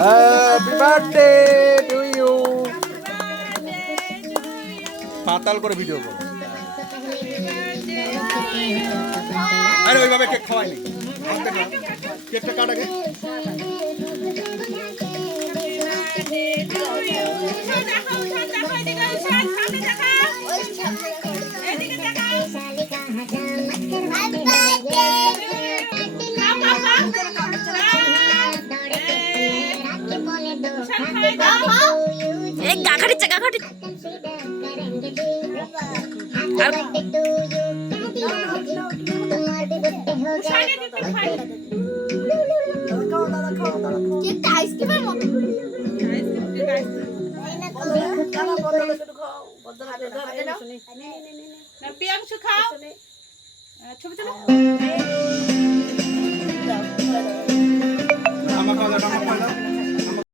Happy birthday to you. পাতাল করে video করো। আরে ওইভাবে কেক খাওয়াইনি। কেকটা কাট আগে। প্রিয়াংশু খাও, ছবি তুলো। আমার খাওয়া দাও, আমার খাওয়া দাও।